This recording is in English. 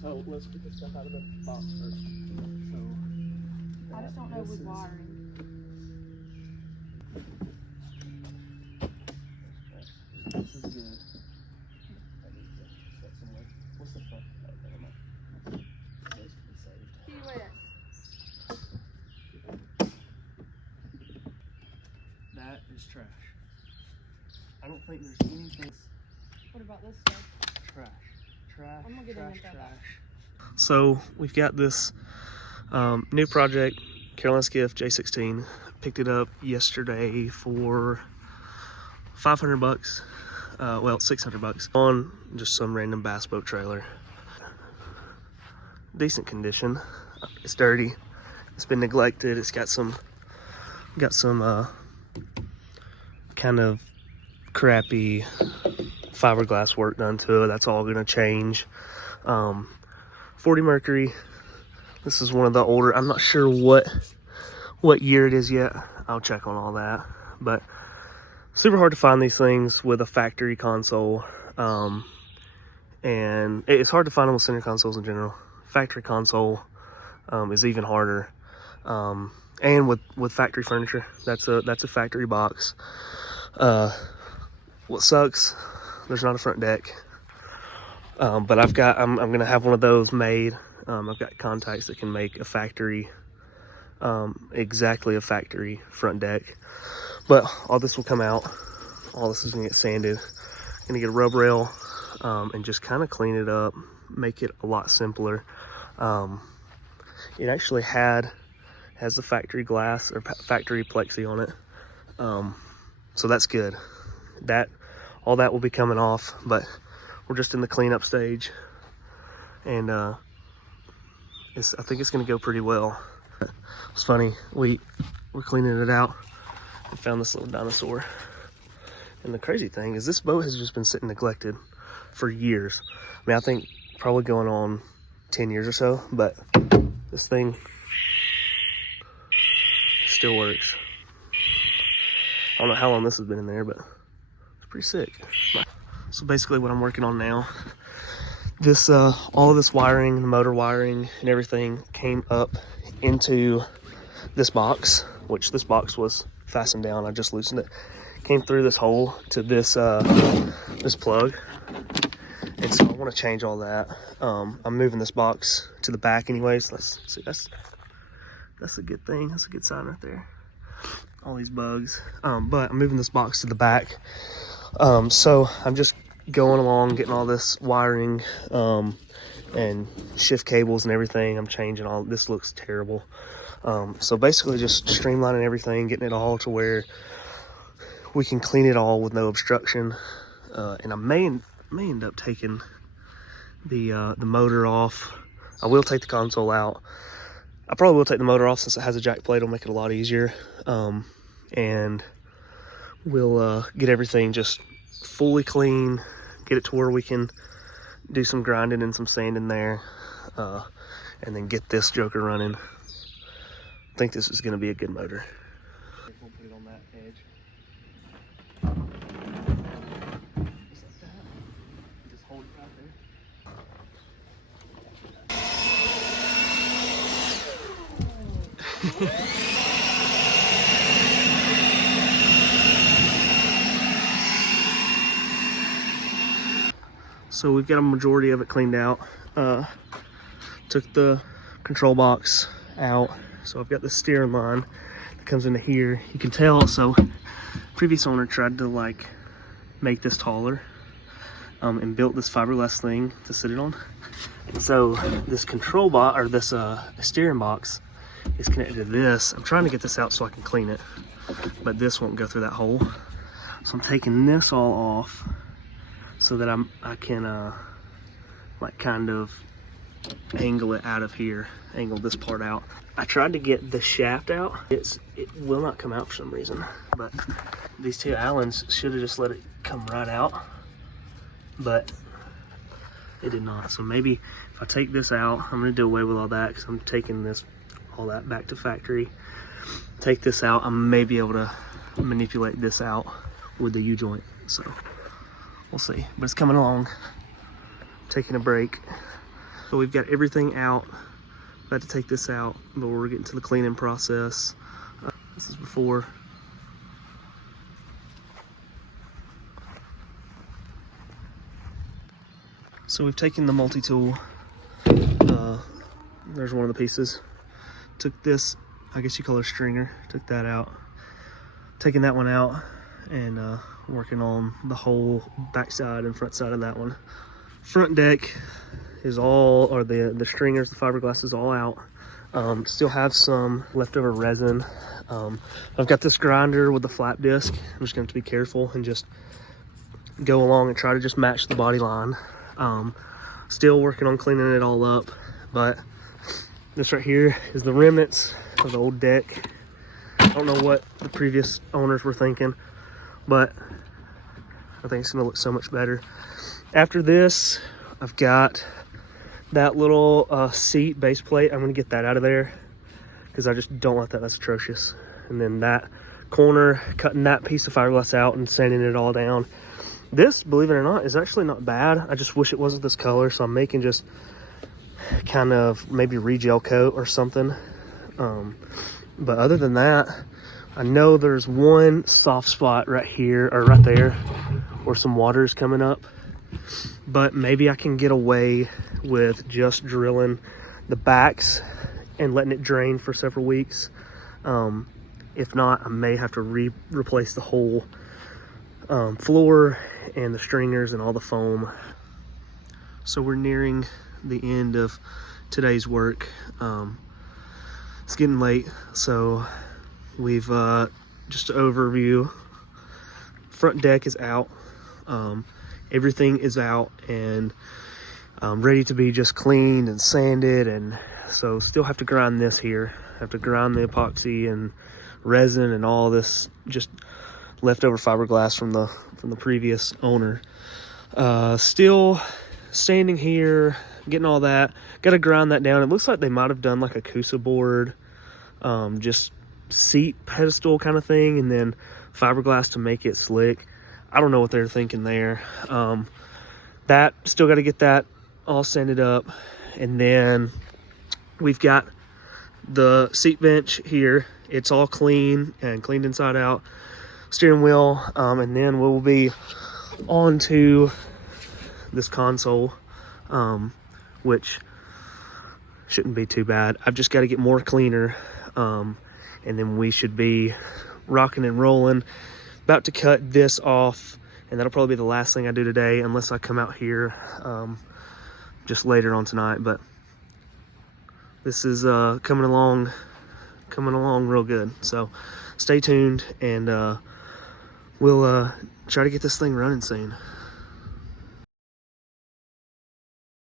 So let's get this stuff out of the box first. So I just don't know with wiring. This is good. I need to set somewhere. What's the front? Oh, never mind. Those can be saved. That is trash. I don't think there's anything. What about this stuff? Trash. Trash. I'm gonna get Trash. in that. Trash. So we've got this new project, Carolina Skiff J16. Picked it up yesterday for $500. Well, $600 on just some random bass boat trailer. Decent condition. It's dirty. It's been neglected. It's got some kind of crappy fiberglass work done to it. That's all gonna change. 40 Mercury. This is one of the older, I'm not sure what year it is yet. I'll check on all that. But super hard to find these things with a factory console. And it's hard to find them with center consoles in general. Factory console is even harder. And with factory furniture, that's a factory box. What sucks, there's not a front deck. But I'm gonna have one of those made. I've got contacts that can make a factory, exactly a factory front deck. But all this will come out. All this is gonna get sanded. Gonna get a rub rail and just kind of clean it up, make it a lot simpler. It actually has the factory glass or factory plexi on it, so that's good. All that will be coming off, but we're just in the cleanup stage, and I think it's gonna go pretty well. It's funny, we're cleaning it out and found this little dinosaur. And the crazy thing is this boat has just been sitting neglected for years. I mean, I think probably going on 10 years or so, but this thing still works. I don't know how long this has been in there, but it's pretty sick. So basically what I'm working on now, this all of this wiring, the motor wiring and everything came up into this box, which this box was fastened down. I just loosened it. Came through this hole to this this plug, and so I want to change all that. I'm moving this box to the back anyways. Let's see, that's a good thing. That's a good sign right there. All these bugs, but I'm moving this box to the back. So I'm just going along, getting all this wiring and shift cables and everything. I'm changing all this. Looks terrible. So basically just streamlining everything, getting it all to where we can clean it all with no obstruction. And I may end up taking the motor off. I will take the console out. I probably will take the motor off since it has a jack plate. It'll make it a lot easier. And we'll get everything just fully clean, get it to where we can do some grinding and some sanding there, and then get this joker running. I think this is going to be a good motor. We'll put it on that edge. Just like that. Just hold it right there. So we've got a majority of it cleaned out. Took the control box out. So I've got the steering line that comes into here. You can tell, so previous owner tried to like make this taller and built this fiberglass thing to sit it on. And so this control box, or this steering box, is connected to this. I'm trying to get this out so I can clean it, but this won't go through that hole. So I'm taking this all off so that I can like kind of angle it out of here, angle this part out. I tried to get the shaft out. It will not come out for some reason, but these two Allens should have just let it come right out, but it did not. So maybe if I take this out, I'm gonna do away with all that because I'm taking all that back to factory. Take this out, I may be able to manipulate this out with the U-joint. So we'll see, but it's coming along. Taking a break. So we've got everything out. About to take this out, but we're getting to the cleaning process. This is before. So we've taken the multi-tool. There's one of the pieces. Took this, I guess you call it a stringer, took that out. Taking that one out and working on the whole back side and front side of that one. Front deck is all, or the stringers, the fiberglass is all out. Still have some leftover resin. I've got this grinder with the flap disc. I'm just going to have to be careful and just go along and try to just match the body line. Still working on cleaning it all up, but this right here is the remnants of the old deck. I don't know what the previous owners were thinking, but I think it's going to look so much better. After this, I've got that little seat base plate. I'm going to get that out of there because I just don't like that. That's atrocious. And then that corner, cutting that piece of fiberglass out and sanding it all down. This, believe it or not, is actually not bad. I just wish it wasn't this color, so I'm making just kind of maybe re-gel coat or something. But other than that, I know there's one soft spot right here, or right there, where some water is coming up. But maybe I can get away with just drilling the backs and letting it drain for several weeks. If not, I may have to replace the whole floor and the stringers and all the foam. So we're nearing the end of today's work. It's getting late, so we've just an overview. Front deck is out. Everything is out and ready to be just cleaned and sanded, and so still have to grind this here. Have to grind the epoxy and resin and all this just leftover fiberglass from the previous owner. Still standing here, getting all that. Got to grind that down. It looks like they might have done like a Cusa board, just seat pedestal kind of thing, and then fiberglass to make it slick. I don't know what they're thinking there. That still got to get that all sanded up, and then we've got the seat bench here. It's all clean and cleaned inside out. Steering wheel, and then we'll be on to this console, which shouldn't be too bad. I've just got to get more cleaner, and then we should be rocking and rolling. About to cut this off, and that'll probably be the last thing I do today unless I come out here just later on tonight. But this is coming along real good, so stay tuned, and we'll try to get this thing running soon.